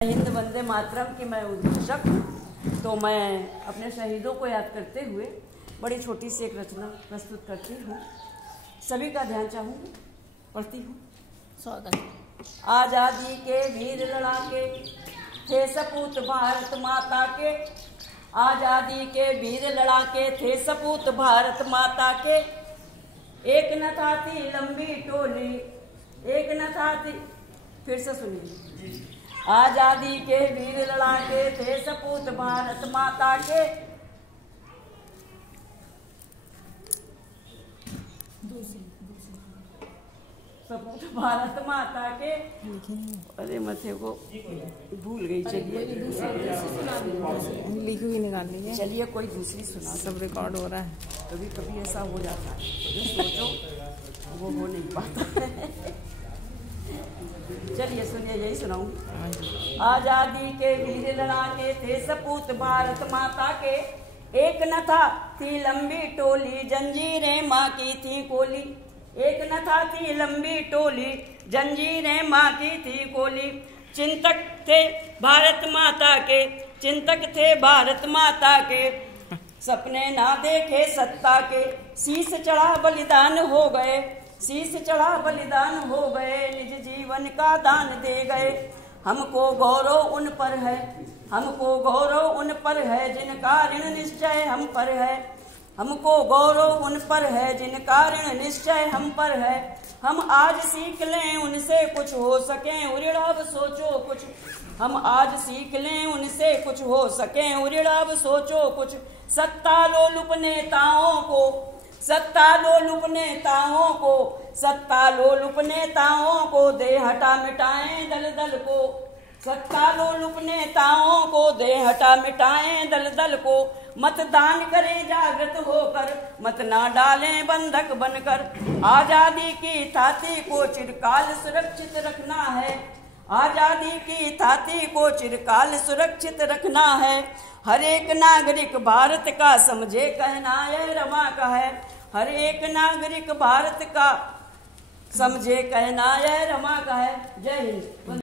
हिंद वंदे मातरम की मैं उद्घोषक हूँ। तो मैं अपने शहीदों को याद करते हुए बड़ी छोटी सी एक रचना प्रस्तुत करती हूँ। सभी का ध्यान चाहूँगी, पढ़ती हूँ। स्वागत। आज़ादी के वीर लड़ाके थे सपूत भारत माता के, आज़ादी के वीर लड़ाके थे सपूत भारत माता के। एक न था थी लंबी टोली, एक न था थी, फिर से सुनिए। आज़ादी के वीर लड़ाके थे सपूत भारत माता के। सपूत भारत माता के। अरे मथे को भूल गई। चलिए लिखी हुई निकालनी है। चलिए कोई दूसरी सुना। सब रिकॉर्ड हो रहा है। कभी कभी ऐसा हो जाता है, जो सोचो वो हो नहीं पाता। चलिए सुनिए, यही सुनाऊंगी। आज़ादी के वीर लड़ाके थे सपूत भारत माता के। एक न था थी लंबी टोली, जंजीरें माँ की थी कोली। एक न था थी लंबी टोली, जंजीरें माँ की थी कोली। चिंतक थे भारत माता के, चिंतक थे भारत माता के। सपने ना देखे सत्ता के, शीश चढ़ा बलिदान हो गए, शीश चढ़ा बलिदान हो गए। निज जीवन का दान दे गए। हमको गौरव उन पर है, हमको गौरव उन पर है, जिनका ऋण निश्चय हम पर है। हमको गौरव उन पर है, जिनका ऋण निश्चय हम पर है। हम आज सीख लें उनसे कुछ हो सके उड़ाव सोचो कुछ। हम आज सीख लें उनसे कुछ हो सके उड़ाव सोचो कुछ। सत्ता लोलुप नेताओं को, सत्ता लोलुप नेताओं को, सत्ता लोलुप नेताओं को दे हटा मिटाएं दल दल को। सत्ता लोलुप नेताओं को दे हटा मिटाएं दल दल को। मतदान करें जागृत होकर, मत ना डालें बंधक बनकर। आजादी की थाती को चिरकाल सुरक्षित रखना है, आजादी की थाती को चिरकाल सुरक्षित रखना है। हर एक नागरिक भारत का समझे कहना यह रमा का है। हर एक नागरिक भारत का समझे कहना यह रमा का है। जय हिंद।